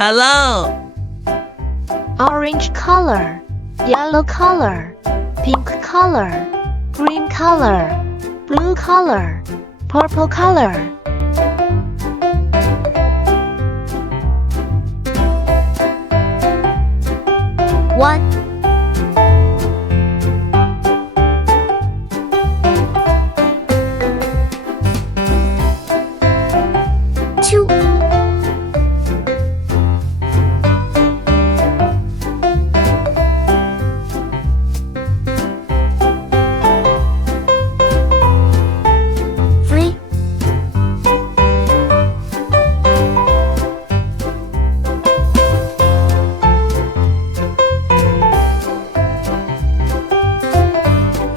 Hello. Orange color, yellow color, pink color, green color, blue color, purple color. One, two, three,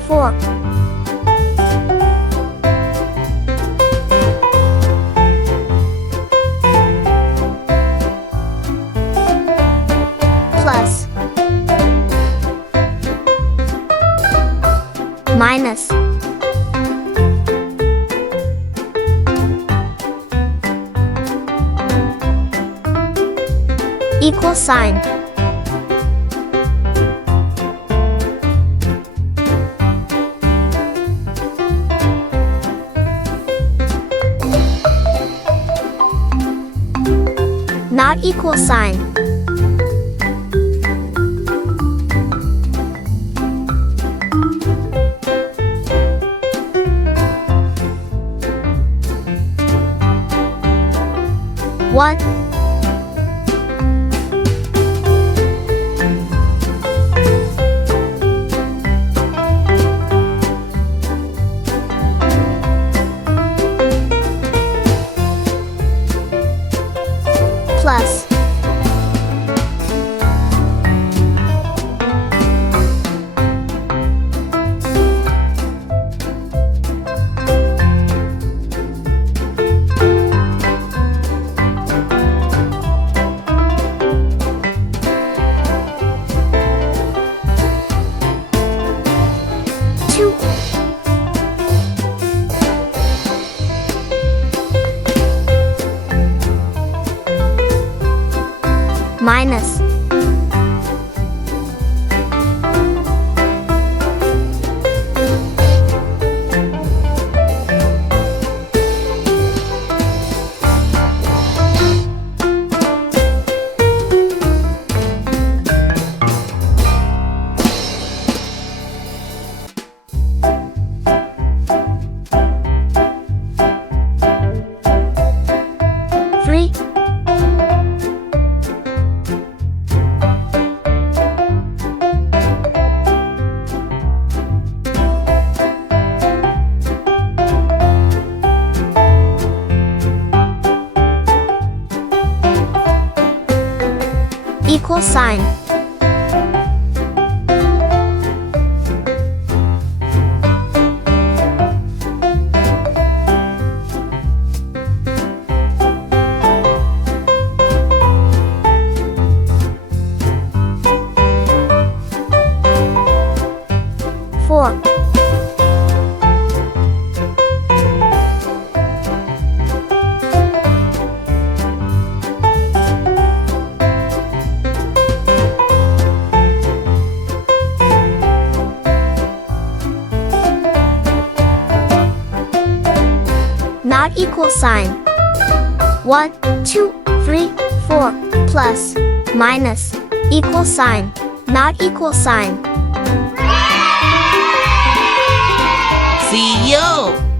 four, plus, minus, equal sign. Not equal sign. One, plus, two, minus, three, equal sign. Four, not equal sign. One, two, three, four, plus, minus, equal sign, not equal sign. See you.